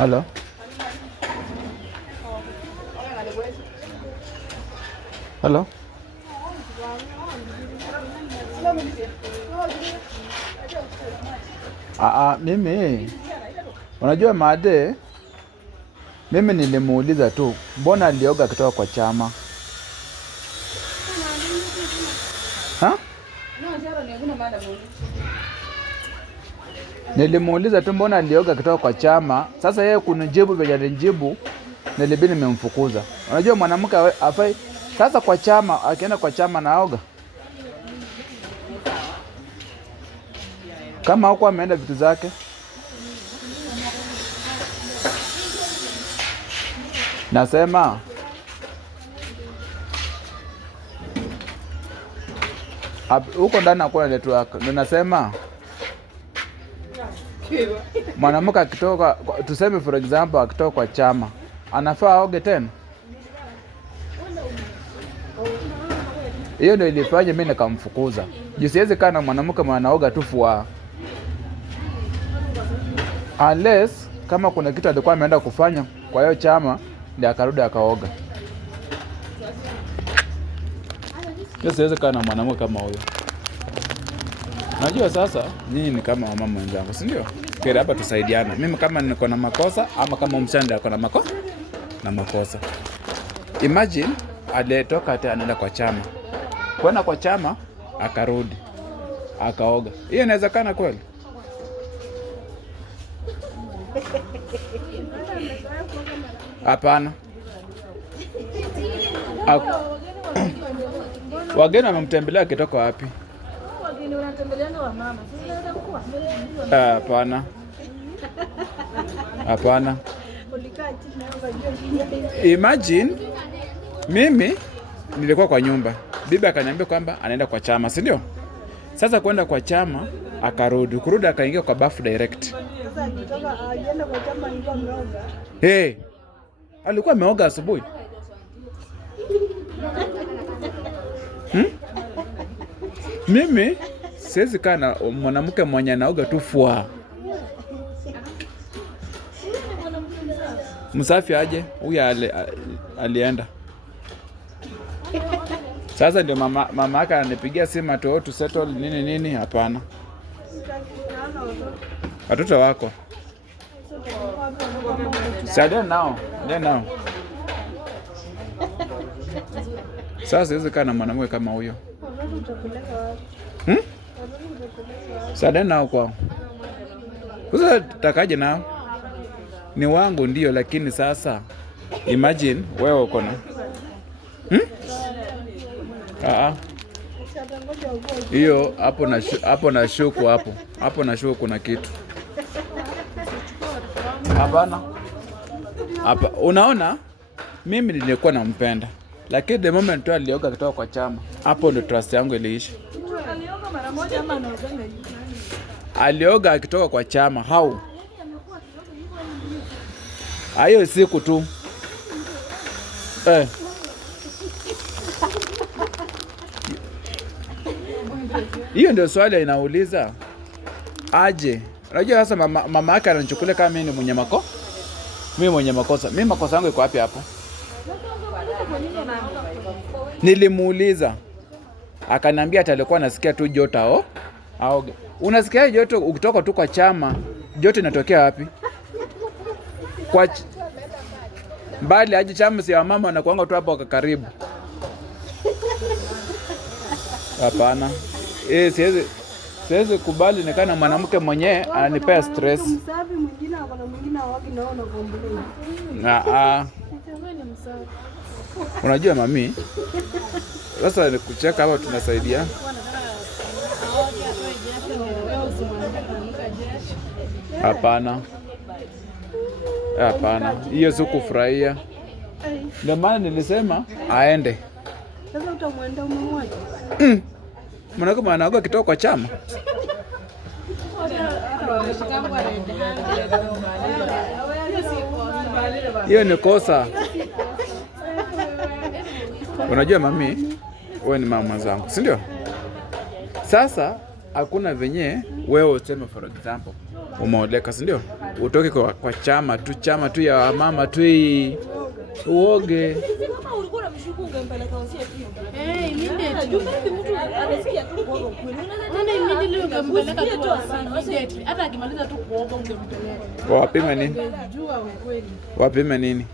Halo. Halo. Mimi unajua Made, mimi nilimuuliza tu mbona alioga kutoka kwa chama. Ha? Nilimuuliza tu mbona alioga kutoka kwa chama. Sasa yeye kunijibu vile alinijibu, nilibidi nimemfukuza. Unajua mwanamke afai sasa kwa chama, akienda kwa chama naoga. Kama huko ameenda vitu zake. Nasema huko ndani hakuna network. Ndio nasema mwanamke akitoka, tuseme for example akitoka kwa chama, anafaa aoge tena. Hiyo ndio ilifanya mimi nikamfukuza. Juu siwezi kaa na mwanamke anaoga tu fua. Unless kama kuna kitu alikuwa ameenda kufanya kwa hiyo chama ndio akarudi akaoga. Hiyo siwezi kaa na mwanamke kama huyo. Najua sasa nyinyi ni kama mama wenzangu, si ndio? Kile hapa tusaidiane. Mimi kama niko na makosa ama kama mshanda ako na makosa. Imagine aliyetoka hata anaenda kwa chama. Kwenda kwa chama akarudi akaoga. Hiyo inawezekana kweli? Hapana. Wageni wamemtembelea akitoka wapi? Wageni wanatembeleana wa mama. Sasa kuwa. Hapana. Hapana. Imagine mimi nilikuwa kwa nyumba. Bibi akaniambia kwamba anaenda kwa chama, si ndio? Sasa kwenda kwa chama akarudi. Kurudi akaingia kwa bafu direct. Sasa akitoka aenda kwa chama alikuwa ameoga. Hey. Alikuwa ameoga asubuhi. Mimi siwezi kaa na mwanamke mwenye anaoga tu fua. Msafi aje, huyu alienda. Sasa ndio mama yake ananipigia simu to settle nini, hapana. Watoto wako. Then now. Sasa siwezi kaa na mwanamke kama huyo. Sasa nao kwao. Sasa takaje nao? Ni wangu ndio, lakini sasa imagine wewe uko na hiyo hapo na shuku hapo na shuku kuna kitu. Hapana. Hapa unaona mimi nilikuwa nampenda, lakini the moment tu alioga kutoka kwa chama, hapo ndo trust yangu iliisha. Alioga mara moja ama anaoga hivi? Alioga akitoka kwa chama. How? Hayo siku tu. Hiyo ndio swali inauliza. Aje. Unajua sasa mama yake ananichukulia kama mimi ni mwenye makosa. Mimi mwenye makosa. Mimi makosa yangu iko wapi hapo? Nilimuuliza. Akaniambia atalikuwa anasikia tu joto aoge. Unasikia joto ukitoka tu kwa chama, joto inatokea wapi? Kwa mbali aje chama si ya mama anakuanga tu hapo karibu. Hapana. Siwezi kubali nikana mwanamke mwenyewe ananipea stress. Msafi mwingine akona mwingine hawaki naona kumbuleni. Unajua mami? Sasa nikucheka hapa tunasaidia. Hapana. Hapana. Hiyo si kufurahia. Ndio maana nilisema aende. Sasa utamwenda umemwacha? Mwanako anaoga kitoka kwa chama. Hiyo ni kosa. Unajua mami, wewe ni mama zangu, si ndio? Sasa hakuna venye wewe useme for example umeoleka, si ndio? Utoke kwa chama tu ya mama tu uoge. Kama ulikuwa unamshuku ungempeleka usia pia. Hata akimaliza tu kuoga ungempeleka. Wapime nini? Wapime nini?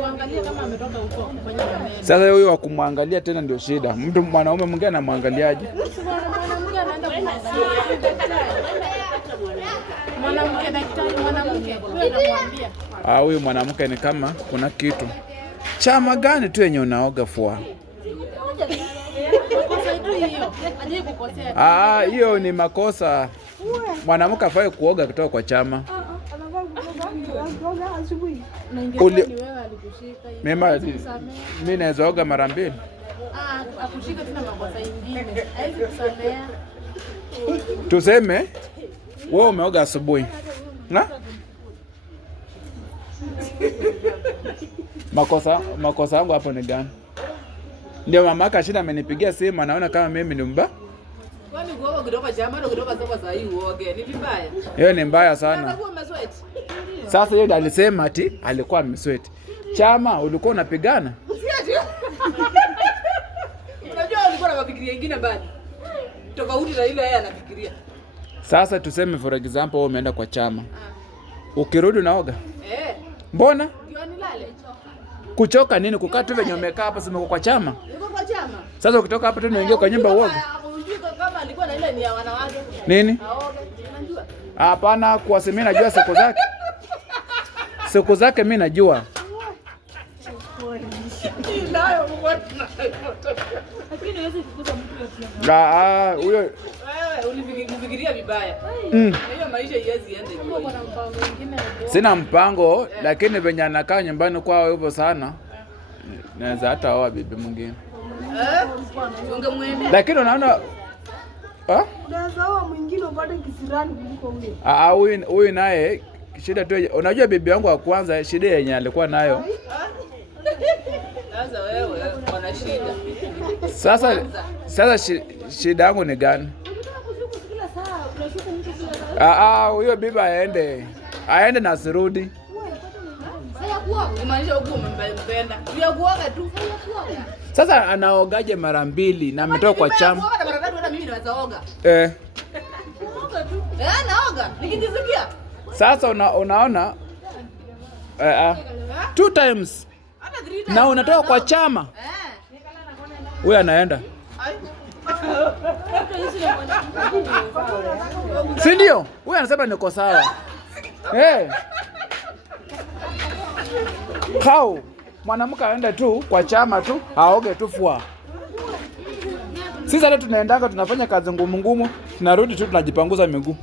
Uangalie kama ametoka huko kufanya maneno. Sasa huyo wa kumwangalia tena ndio shida. Mtu mwanaume mwingine anamwangaliaje? Mwanamke anaenda mwanamke daktari, mwanamke anamwambia. Huyu mwanamke ni kama kuna kitu. Chama gani tu yenye unaoga fua? Hiyo ni makosa. Mwanamke afai kuoga kutoka kwa chama. Mimi naweza oga mara mbili. Akushika tena makosa ingine. Haizi kusamea. Tuseme wewe umeoga asubuhi. Na? Makosa yangu hapo ni gani? Ndio mamaka Ashida amenipigia simu anaona kama mimi ni mbaya. Kwani kuoga kutoka chama au kutoka soko saa hii uoge ni vibaya? Hiyo ni mbaya sana. Sasa yeye alisema ati alikuwa amesweat. Chama ulikuwa unapigana? Unajua ulikuwa na mafikiria mengine bado. Tofauti na ile yeye anafikiria. Sasa tuseme for example wewe umeenda kwa chama. Ukirudi unaoga? Mbona? Ndio nilale. Kuchoka nini? Kukaa tu venye umekaa hapa sema kwa chama. Uko kwa chama? Sasa ukitoka hapa tu unaingia kwa nyumba uoge. Unajua kama alikuwa na ile ni ya wanawake. Nini? Aoge. Unajua? Hapana, kwa mimi najua siku zake. Siku zake mimi najua. Ndio lakini huwezi kukuza mtu ya huyo wewe ulifikiria vibaya. Hiyo maisha iwezi ende hivyo. Sina mpango, lakini venye anakaa nyumbani kwao hivyo sana. Naweza hata oa bibi mwingine. Ungemwendea. Lakini unaona unaweza oa mwingine upate kisirani kuliko huyo. Huyu naye shida tu, unajua bibi yangu wa kwanza shida yenye alikuwa nayo. Sasa wewe una shida. Sasa shida yangu ni gani? Huyo bibi aende na asirudi. Sasa anaogaje mara mbili na ametoka kwa chama? Sasa unaona 2 times na unatoka kwa chama. Huyu anaenda. Si ndio? Huyu anasema niko sawa. Hao mwanamke aende tu kwa chama tu, aoge tu fua. Sisi hata tunaendanga tunafanya kazi ngumu, tunarudi tu tunajipanguza miguu.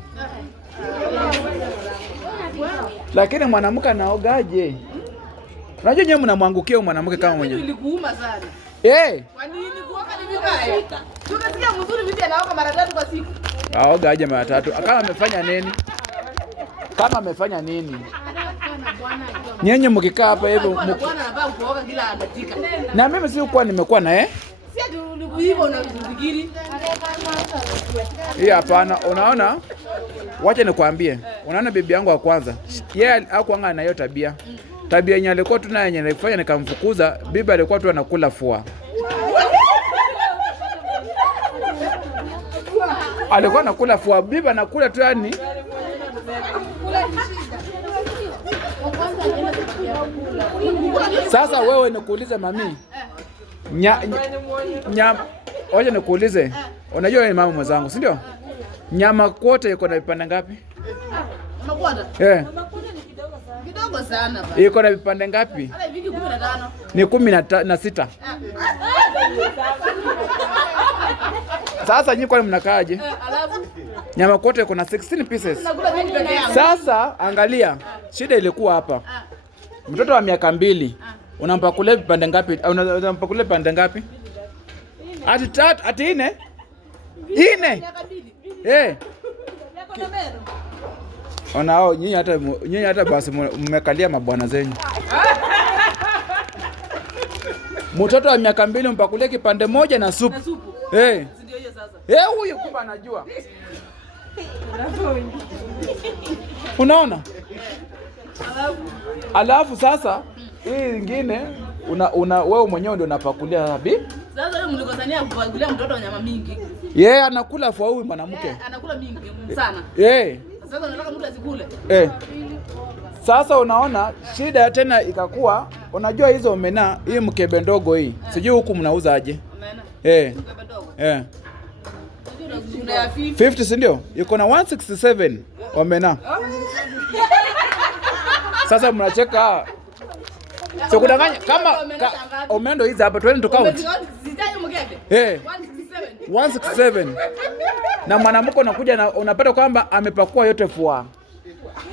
Lakini mwanamke anaogaje? Unajua nyewe mnamwangukia mwanamke kama mwenyewe. Ilikuuma sana. Kwa nini kuoga ni vibaya? Tunasikia mzuri vipi anaoga mara 3 kwa siku? Aoga aje mara 3. Kama amefanya nini? Nyenye mkikaa hapa hivyo bwana anataka kuoga kila dakika. Na mimi si kuwa nimekuwa na Si ati hivyo unafikiri. Hapana, unaona? Wacha nikwambie. Unaona bibi yangu wa kwanza, yeye hakuanga na hiyo tabia. Tabia yenye alikuwa tu nayo yenye alifanya nikamfukuza, bibi alikuwa tu anakula fua. Alikuwa anakula fua, bibi anakula tu yani. Sasa wewe nikuulize mami. Wacha nikuulize. Unajua wewe ni mama mwenzangu, si ndio? Nyama kote iko na vipande ngapi? Makwata? Kidogo sana baba. Iko na vipande ngapi? Hata viki 15. Ni 16. Sasa nyinyi kwani mnakaaje? Alafu nyama kote iko na 16 pieces. Sasa angalia, shida ilikuwa hapa. Mtoto wa miaka 2 unampakulia vipande ngapi? Unampakulia vipande ngapi? Ati 3, ati 4? 4. Onao nyinyi hata basi mmekalia mabwana zenyu. Mtoto wa miaka 2 mpakulie kipande moja na supu. Ndio hiyo sasa. Huyu kumbe anajua. Unaona? Alafu sasa hii nyingine wewe mwenyewe ndio unapakulia habi. Sasa wewe mlikosania kupakulia mtoto nyama mingi. Anakula kwa huyu mwanamke. Anakula mingi sana. Sasa unataka mtu asikule. Sasa unaona shida tena ikakuwa, unajua hizo omena, hii mkebe ndogo hii. Sijui huku mnauza aje? Omena. Mkebe ndogo. 50 si ndio? Iko na 167 omena. Sasa mnacheka. Sio kudanganya kama omendo hizi hapa 20 to count. Sitaje mkebe. 167. Na mwanamke unakuja na unapata kwamba amepakua yote fua.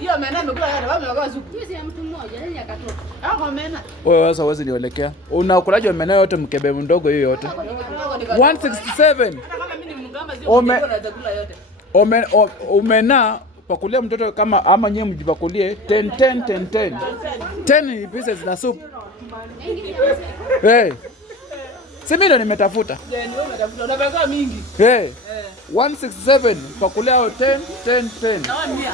Hiyo omena imekula yote, wao wamekula supu. Hiyo si mtu mmoja, nani akatoka? Omena. Wewe sasa huwezi nielekea. Unakulaje omena yote mkebe mdogo hiyo yote? 167. Kama mimi ni mgamba sio unakula yote. Omena pakulia mtoto kama ama nyewe mjipakulie 10 pieces na soup. Si mimi ndo nimetafuta. Wewe umetafuta, unapeka mingi. 167 pakulia 10. Na 100.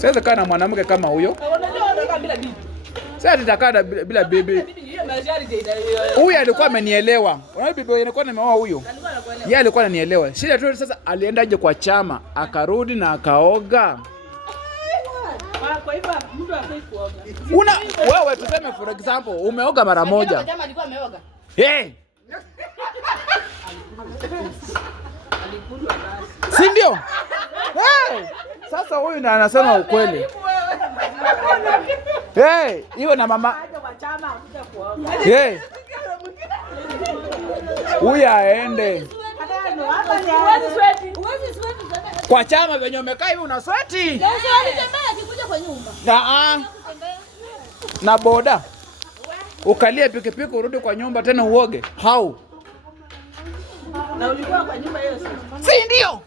Sasa kana mwanamke kama huyo. Unajua bila bibi. Sasa nitakaa bila bibi. Huyu alikuwa amenielewa. Unaona bibi alikuwa nimeoa huyo. Yeye alikuwa ananielewa. Shida tu sasa aliendaje kwa chama, akarudi na akaoga. Kwa hivyo mtu afai kuoga. Wewe tuseme for example umeoga mara moja. Kwa chama alikuwa ameoga. Si ndio? Sasa huyu ndo anasema ukweli. Hiyo na mama. Huyu aende. Kwa chama venye umekaa hivi una sweti. Akikuja kwa nyumba. Na boda. Ukalie pikipiki urudi kwa nyumba tena uoge. How? Na ulikuwa kwa nyumba hiyo sasa. Si ndio?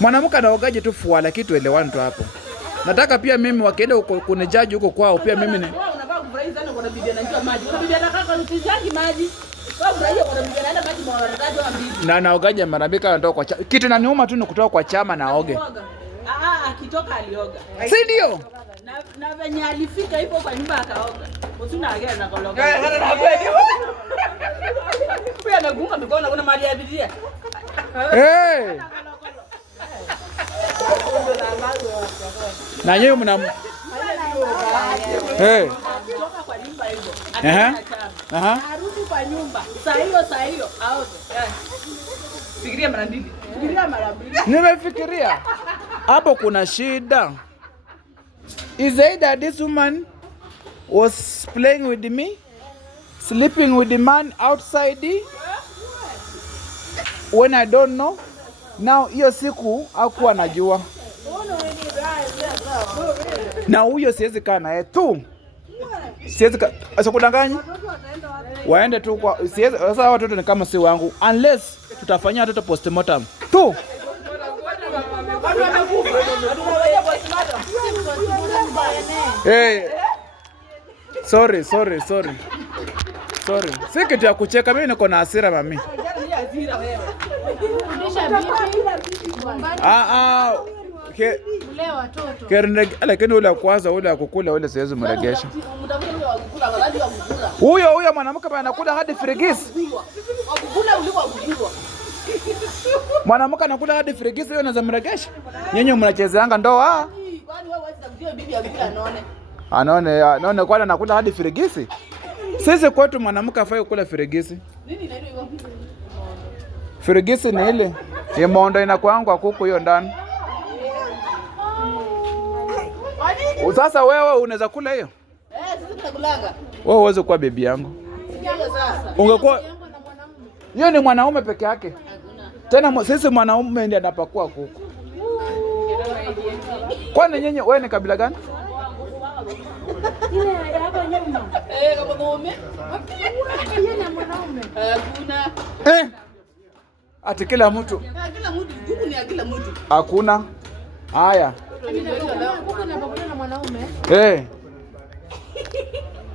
Mwanamke anaogaje tu fua lakini tuelewane tu hapo. Nataka pia mimi wakienda huko kuna jaji huko kwao pia mimi ni. Wewe unafaa kufurahi sana kwa bibi anajua maji. Kwa bibi anataka kutijangi maji. Wewe furahia kwa bibi anaenda maji mwa watatu wa bibi. Na naogaje marabika anatoka kwa chama. Kitu inaniuma tu ni kutoka kwa chama na aoge. Akitoka alioga. Si ndio? Na venye alifika hivyo kwa nyumba akaoga. Usina agea na kologa. Pia anagunga mikono kuna mali ya bidia. Na yeye mna Kutoka kwa nyumba hivyo. Arudi kwa nyumba. Saa hiyo aoge. Fikiria mara mbili. Nimefikiria. Hapo kuna shida. Is it that this woman was playing with me? Sleeping with the man outside? When I don't know? Now hiyo siku hakuwa anajua. Na huyo siwezi kaa naye tu. Siwezi kudanganya. Waende tu kwa siwezi sasa watoto ni kama si wangu unless tutafanyia watoto postmortem. Tu. Sorry. Si kitu ya kucheka, mimi niko na hasira mami. Lakini ule kwanza ule akukula ule siwezi mregesha. Huyo mwanamke anakula hadi frigisi. Mwanamke anakula hadi frigisi, hiyo naweza mregesha. Nyinyi mnachezeanga ndoa. Anaone kwani anakula hadi frigisi. Sisi kwetu mwanamke afai kula frigisi. Frigisi ni ile imondo inakuangwa kuku hiyo ndani. Sasa wewe unaweza kula hiyo? Sisi tunakulanga. Wewe uweze kuwa bibi yangu. Ungekuwa hiyo ni mwanaume peke yake. Tena sisi mwanaume ndiye anapakua kuku. Kwani nyinyi wewe ni kabila gani? Kama ngome. Hakuna. Ati kila mtu. Kila mtu, kuku ni kila mtu. Hakuna. Haya. Kuku na mwanaume.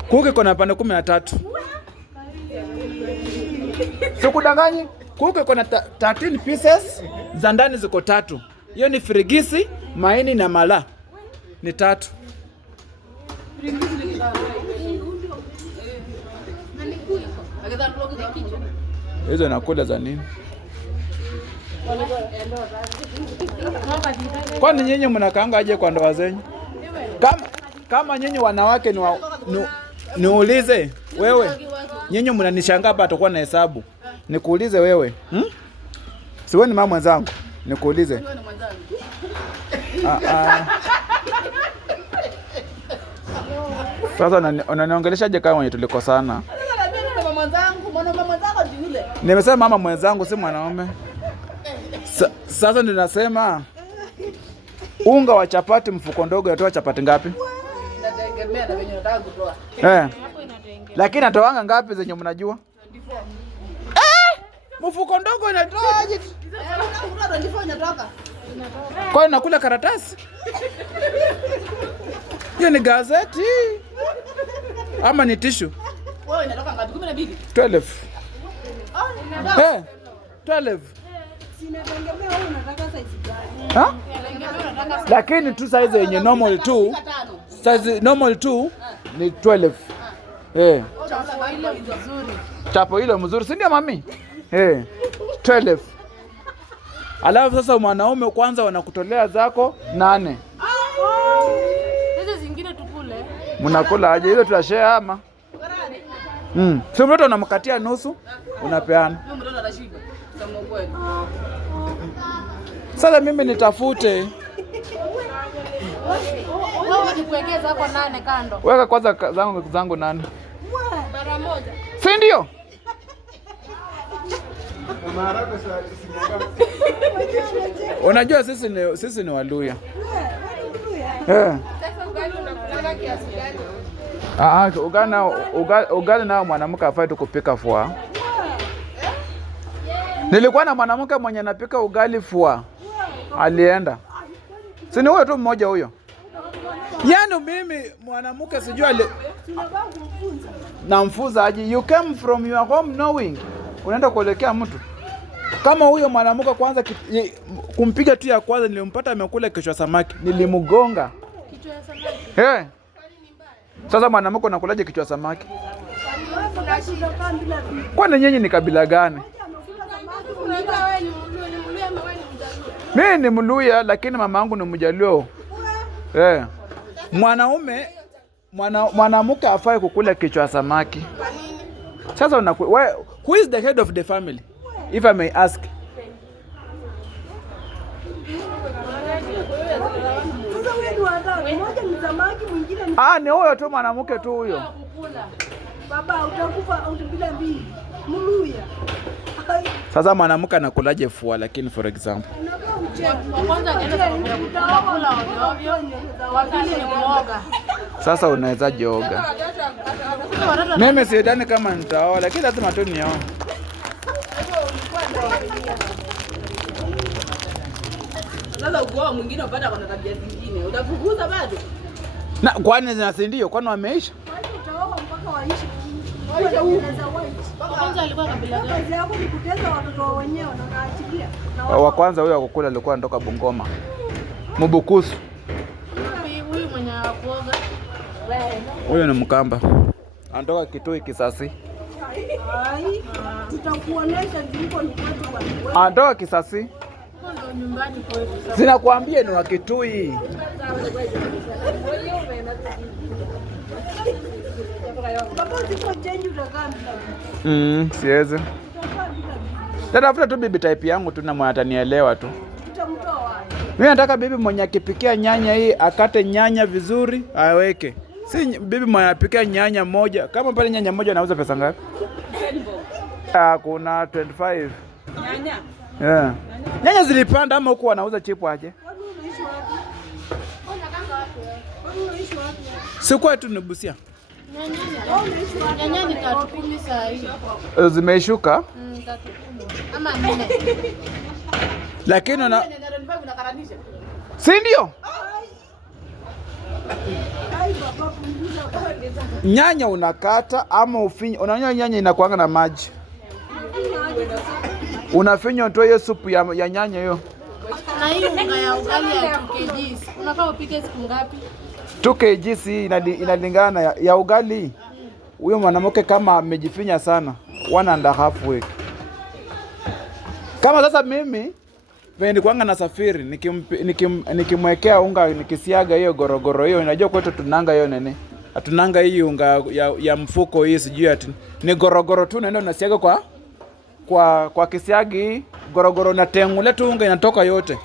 Kuku iko na pande 13. Sikudanganyi. Kuku iko na 13 pieces, za ndani ziko 3. Hiyo ni firigisi, maini na mala. Ni 3. Hizo nakula za nini? Kwani nyinyi mnakaanga aje kwa ndoa zenyu? Kama nyinyi wanawake niulize wewe. Nyinyi mnanishangaa hapa atakuwa na hesabu. Nikuulize wewe. Si wewe ni mama mwenzangu. Nikuulize. Sasa unaniongeleshaje kama wenye tulikosana? Nimesema mama mwenzangu si mwanaume. Sasa ndio nasema unga wa chapati mfuko ndogo yatoa chapati ngapi? Inategemea na wenye unataka kutoa. Lakini natoanga ngapi zenye mnajua? Mfuko ndogo inatoa aje? 24 inatoka. Kwa hiyo nakula karatasi? Hiyo ni gazeti ama ni tissue? Wewe inatoka ngapi? 12. 12. 12. Sinategemea wewe unataka size gani? Lakini tu size yenye normal tu. Size normal tu ni 12. Chapo ile mzuri, si ndio mami? 12. Alafu sasa mwanaume kwanza wanakutolea zako 8. Hizo zingine tukule. Mnakula aje? Hizo tutashare ama? Sio mtoto unamkatia nusu, unapeana. Mtoto anashiba. Sema kweli. Sasa mimi nitafute. Wewe nikuwekea zako 8 kando. Weka kwanza zangu 8. Mara moja. Si ndio? Unajua sisi ni Waluya. Ugali nao mwanamke hafai tu kupika fua. Nilikuwa na mwanamke mwenye anapika ugali fua. Alienda. Si ni huyo tu mmoja huyo. Yaani mimi mwanamke sijua namfunza aje. You came from your home knowing. Unaenda kuelekea mtu. Kama huyo mwanamke kwanza kumpiga tu ya kwanza nilimpata amekula kichwa samaki. Nilimgonga. Kichwa ya samaki. Sasa mwanamke unakulaje kichwa samaki? Kwani nyinyi ni kabila gani? Mimi ni Mluya lakini mama yangu ni Mjaluo. Mwanamke hafai kukula kichwa samaki. Sasa who is the head of the family? If I may ask. Ni huyo tu mwanamke tu huyo. Baba utakufa bila mbili. Mluya. Sasa mwanamke anakulaje fua lakini for example. Kwanza anaenda kula ovyo wakati ni mwoga. Sasa unaweza joga. Mimi sidhani kama nitaoa lakini lazima tu nioe. Sasa ukioa mwingine upata kuna tabia zingine. Utafukuza bado? Na kwani zinasindio? Kwani wameisha? Kwani utaoa mpaka waishi? Kwanza alikuwa kabila gani? Kazi yako ni kuteza watoto wenyewe na naachilia. Wa kwanza huyo akukula alikuwa anatoka Bungoma. Mubukusu. Huyu mwenye kuoga. Huyo ni Mkamba. Anatoka Kitui Kisasi. Tutakuonesha ndipo ni kwetu kwa. Anatoka Kisasi. Kwanza nyumbani kwetu. Sinakwambia ni wa Kitui. Baba siko change utakaa siwezi. Tatafuta tu bibi type yangu tu na mwenye atanielewa tu. Tutamtoa wapi? Mimi nataka bibi mwenye akipikia nyanya hii akate nyanya vizuri aweke. Si bibi mwenye apikia nyanya moja. Kama pale nyanya moja anauza pesa ngapi? Kuna 25. Nyanya. Nyanya zilipanda ama huko wanauza chipu aje? Si kwetu ni Busia. Nyanya ni 10 saa hii. Zimeishuka? 10 ama 4. Lakini si ndio? Nyanya unakata ama ufinyo? Unaona nyanya inakuanga na maji. Unafinya utoe hiyo supu ya nyanya hiyo. Na hii unga ya ugali ya 2 kg. Unafaa upike siku ngapi? 2 kg hii inalingana ya ugali. Huyo mwanamke kama amejifinya sana 1.5 week. Kama sasa mimi vile kwanga na safiri nikimwekea unga nikisiaga hiyo gorogoro hiyo, unajua kwetu tunanga hiyo nene. Hatunanga hii unga ya mfuko hii sijui ati. Ni gorogoro tu naenda unasiaga kwa kisiagi gorogoro na tengule tu unga inatoka yote.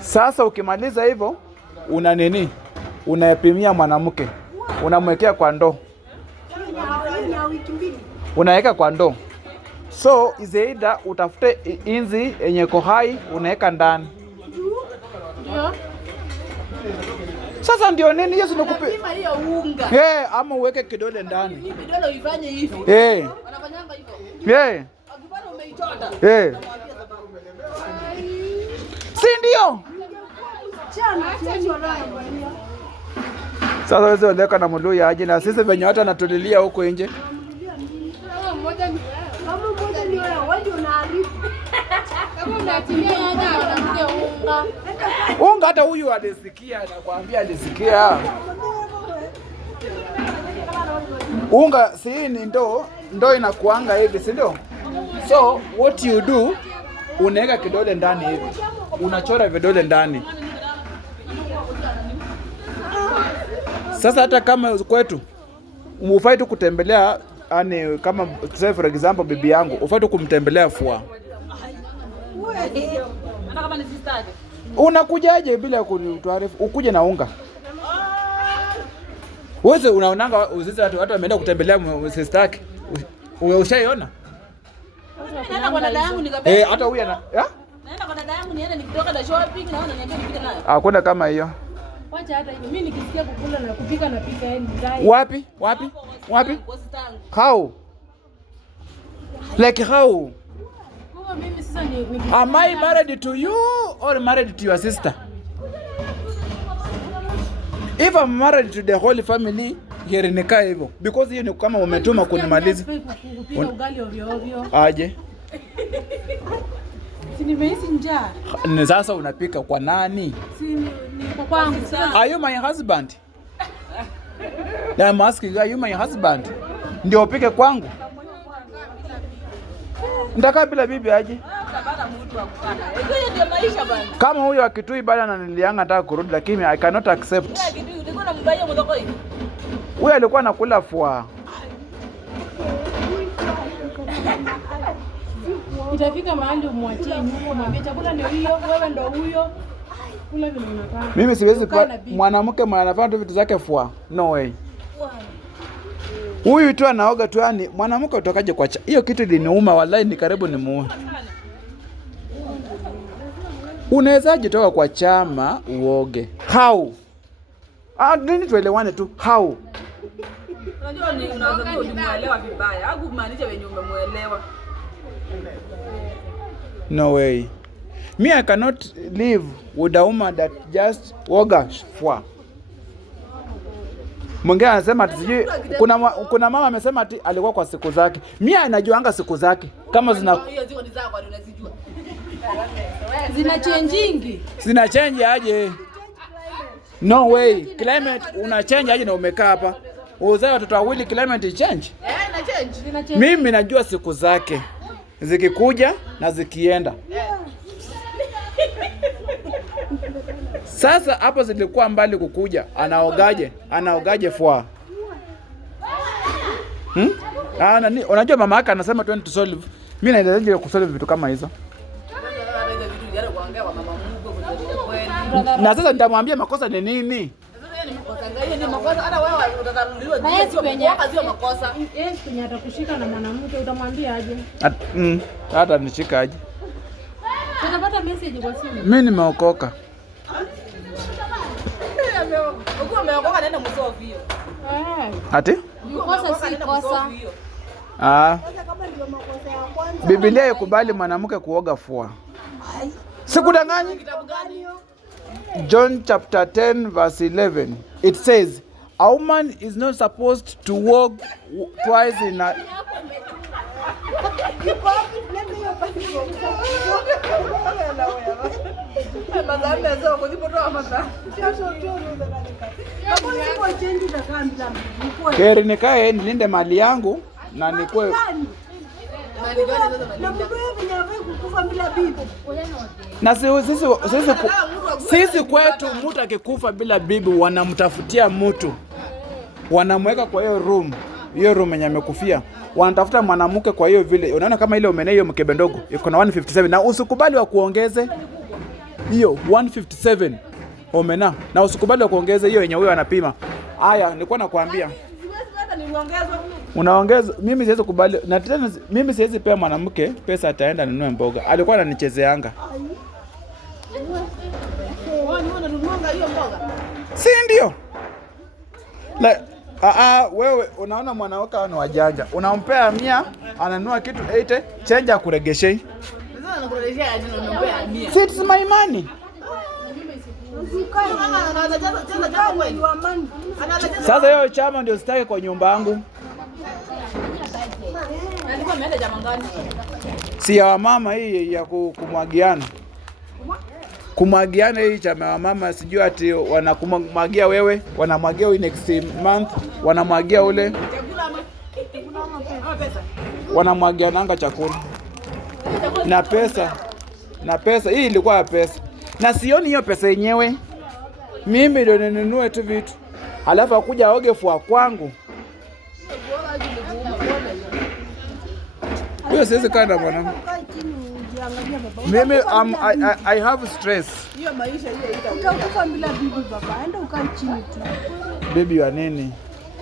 Sasa ukimaliza hivyo una nini? Unayapimia mwanamke. Unamwekea kwa ndoo. Unaweka kwa ndoo. So izeida utafute inzi yenye kohai unaweka ndani. Ndio. Sasa ndio nini Yesu nikupe? Lazima hiyo unga. Ama uweke kidole ndani. Hii kidole uifanye hivi. Wanafanyanga hivyo. Akipata umeichota. Si ndio? Sasa wewe unaweka na mluya aje na sisi venye watu anatulilia huko nje. Unga hata huyu alisikia, nakwambia alisikia. Unga si ni ndoo inakuanga hivi, si ndio? So what you do, unaweka kidole ndani hivi. Unachora vidole ndani. Sasa hata kama kwetu ufai tu kutembelea, yani kama say for example bibi yangu, ufai tu kumtembelea fua. Hata kama ni sister yake. Unakujaje bila kutuarifu? Ukuje na unga. Wewe unaonanga uzizi watu wameenda kutembelea sister yake. Ushaiona? Naenda kwa dada yangu nikabeba. Hata huyu ana Naenda kwa dada yangu niende nikitoka na shopping naona niambia nipike nayo. Hakuna kama hiyo. Wacha hata hivyo. Mimi nikisikia kukula na kupika na pika yani ndai. Wapi? How? Like how? Kwa mimi sasa ni Am I married to you or married to your sister? If I'm married to the whole family, here nikaa hivyo. Because hiyo ni kama umetuma kunimaliza. Kupika ugali ovyo ovyo. Aje. Si nimehisi njaa. Ni sasa unapika kwa nani? Si ni kwa kwangu sasa. Are you my husband? I'm asking, are you my husband? Ndio upike kwangu? Ndaka bila bibi aje. Utapata mtu wa kufanya. Hiyo ndio maisha bana. Kama huyo akitui bado ananilianga nataka kurudi, lakini I cannot accept. Ulikuwa unambaya mdogo hivi. Huyo alikuwa anakula fua. Itafika mahali umwachie nyumba, mwambie chakula ndio hiyo, wewe ndio huyo. Kula vile unataka. Mimi siwezi kwa mwanamke anafanya tu vitu zake fua. No way. Huyu tu anaoga tu, yani mwanamke utokaje kwa hiyo kitu iliniuma wallahi, ni karibu nimuue. Unawezaje toka kwa chama uoge? How? Nini tuelewane tu. How? Unajua ni unaweza kuwa umemuelewa vibaya. Au kumaanisha wenye umemuelewa. No way. Me, I cannot live with a woman that just woga fua. Mwingine anasema ati sijui kuna mama amesema ati alikuwa kwa siku zake. Mimi anajuanga siku zake. Kama Hiyo ziko ni zako ndio unazijua. Zina change. Zina change aje? No way. Climate una change aje na umekaa hapa? Uzao watoto wawili climate change? Ina change. Mimi najua siku zake. Zikikuja na zikienda. Sasa hapo zilikuwa mbali kukuja. Anaogaje fua? Unajua mama yake anasema 20 to solve. Mimi naendelea kusolve vitu kama hizo. Na sasa nitamwambia makosa ni nini? Kwenye atakushika na mwanamke utamwambia aje? Hata nishika aje? Utapata message kwa simu. Mimi nimeokoka. Uko umeokoka nenda msofu hiyo. Ati? Kosa si kosa. Biblia ikubali mwanamke kuoga fua. Sikudanganyi? John chapter 10 verse 11. It says, a woman is not supposed to walk twice in a... Keri nikae nilinde mali yangu na nikue... Na sisi kwetu mtu akikufa bila bibi wanamtafutia mtu. Wanamweka kwa hiyo room yenye amekufia. Wanatafuta mwanamke kwa hiyo vile. Unaona kama ile omena hiyo mkebe ndogo iko na 157 na usikubali wa kuongeze hiyo 157 omena na usikubali wa kuongeze hiyo yenye huyo anapima. Haya nilikuwa nakwambia. Unaongeza, mimi siwezi kubali na tena mimi siwezi pea mwanamke pesa ataenda anunue mboga. Alikuwa ananichezeanga. Si ndio? Wewe unaona mwanamke ana wajanja. Unampea 100, ananunua kitu 80, change akuregeshei. Sasa anakuregeshea aje na unampea 100? It's my money. Sasa hiyo chama ndio sitaki kwa nyumba yangu. Alikuwa ameenda chama gani? Si ya mama hii ya kumwagiana. Kumwagiana hii chama ya mama sijui ati wanakumwagia wewe, wanamwagia wewe next month, wanamwagia ule. Chakula ama pesa? Wanamwagia nanga chakula. Na pesa. Na pesa hii ilikuwa ya pesa. Na sioni hiyo pesa yenyewe. Mimi ndio ninunue tu vitu. Halafu akuja aoge fua kwangu. Hiyo siwezi kaa na mwanamke. Mimi I have stress. Hiyo maisha hiyo utakufa bila bibi baba. Enda ukae chini tu. Bibi wa nini?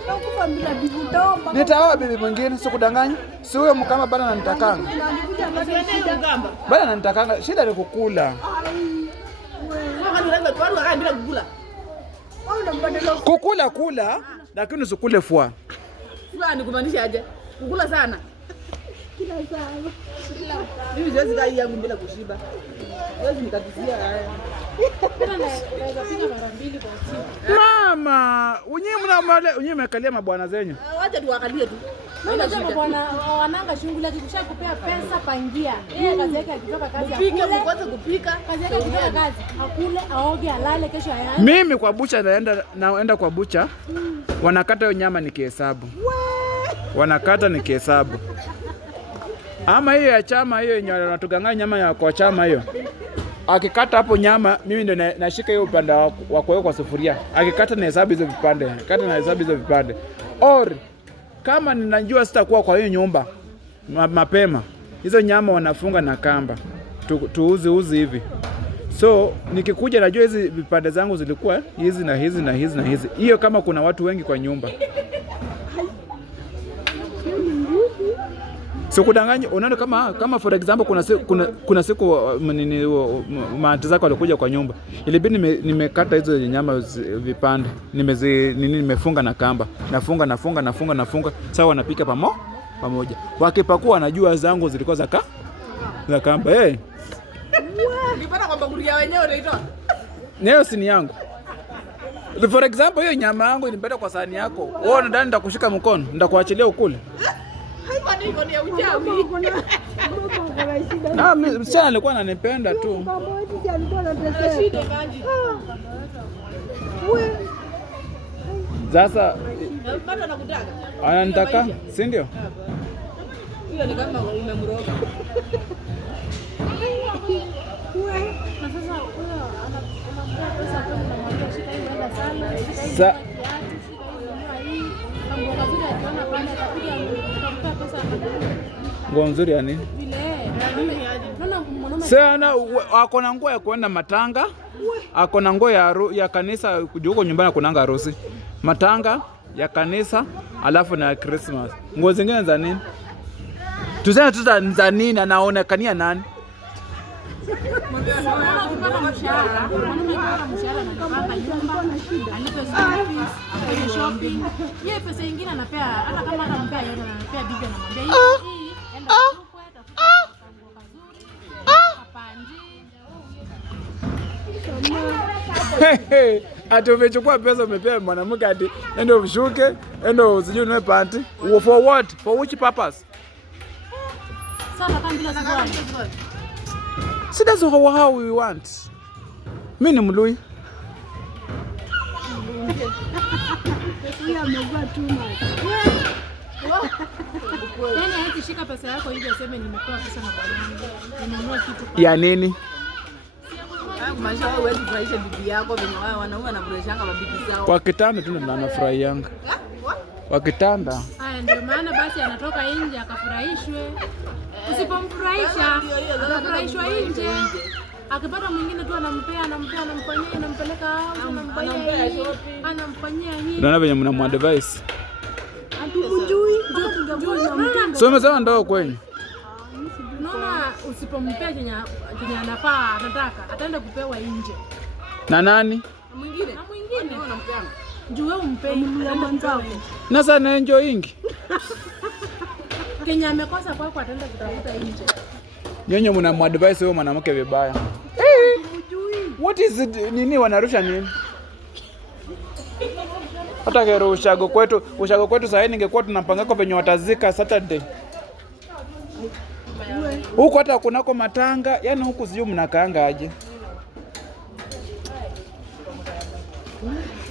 Utakufa bila bibi utaomba. Nitaoa bibi mwingine sikudanganya. Si huyo mkama bana ananitakanga. Bana ananitakanga. Shida ni kukula. Kukula lakini usikule fua. Fua ni kumaanisha aje? Kukula sana. Kila saa. Mimi siwezi kaa yangu bila kushiba. Siwezi nikatisia haya. Tena naweza piga mara 2 kwa siku. Mama, unyewe mmekalia mabwana zenyu. Wacha tuangalie tu. Unajua bwana wananga shughuli akikisha kupea pesa pangia. Yeye kazi yake akitoka kazi kupika, kwanza kupika. Kazi yake akitoka kazi akule, aoge, alale kesho ayaanze. Mimi kwa bucha naenda kwa bucha. Wanakata hiyo nyama nikihesabu. Wanakata nikihesabu. Ama hiyo ya chama hiyo yenye wanatuganganya nyama ya kwa chama hiyo. Akikata hapo nyama, mimi ndio nashika hiyo upande wa kwa sufuria. Akikata na hesabu hizo vipande. Akikata na hesabu hizo vipande. Or kama ninajua sitakuwa kwa hiyo nyumba mapema, hizo nyama wanafunga na kamba. Tuuzi hivi. So nikikuja najua hizi vipande zangu zilikuwa hizi na hizi na hizi na hizi. Hiyo kama kuna watu wengi kwa nyumba. So kudanganya, unaona kama for example kuna siku maanti zako walikuja kwa nyumba. Ilibidi nimekata hizo nyama vipande. Nimefunga na kamba. Nafunga. Sawa wanapika pamoja. Wakipakua wanajua zangu zilikuwa za kamba. Ukipata kwa bakuli ya wenyewe unaitoa. Neo si ni yangu. For example hiyo nyama yangu inibeta kwa sahani yako. Wewe unadhani nitakushika mkono, nitakuachilia ukule. Hivyo ni uchawi. Msichana alikuwa ananipenda tu. Sasa bado anakutaka. Ananitaka, si ndio? Hiyo ni kama umemroga. Na sasa huyo anapea pesa kwa mwanamke shika hiyo hela sana. Sa nguo nzuri ya nini? Sana ako na nguo ya kuenda matanga. Ako na nguo ya kanisa huko nyumbani kunanga harusi. Matanga ya kanisa alafu na Christmas. Nguo zingine za nini? Tuseme tu za nini anaonekania nani? Yeye pesa nyingine anapea hata kama anampea yeye anapea bibi anamwambia hii enda huko tafuta kazuri. Hapandi. Ati umechukua pesa umepea mwanamke ati endo ushuke, endo sijui unue panty. For what? For which purpose? Sana kama bila suruali. See, that's how we want. Mimi ni Mlui. Huyu amevaa tu maji. Yaani hadi shika pesa yako hivi aseme nimekuwa pesa na bwanangu. Ninunua kitu. Ya nini? Maisha wewe huwezi kufurahisha bibi yako venye wao wanaume wanafurahishanga mabibi zao. Kwa kitanda tu ndo anafurahianga. Kwa kitanda. Haya ndio maana basi anatoka nje akafurahishwe. Usipomfurahisha, atafurahishwa nje. Akipata mwingine tu anampea, anamfanyia, anampeleka au anamfanyia hii. Unaona venye mnamadvice. Hatumjui, ndio tungekuwa mtendo. So umesema ndio kwenye. Unaona usipompea chenye anafaa anataka, ataenda kupewa nje. Na nani? Mwingine. Na mwingine Unampea. juu wewe umpei Ya mwenzako. Na sana enjoying. Kenya amekosa kwako ataenda kutafuta nje. Nyonyo mnamadvice wewe mwanamke vibaya. What is it? Nini wanarusha nini? Hata kero ushago kwetu sasa ningekuwa tunapanga kwa venye watazika Saturday. Huko hata kunako matanga, yani huku sijui mnakaanga aje.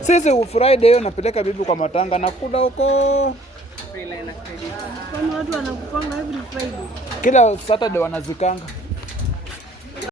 Sisi Friday hiyo napeleka bibi kwa matanga na kula huko. Kwani watu wanakupanga every Friday? Kila Saturday wanazikanga.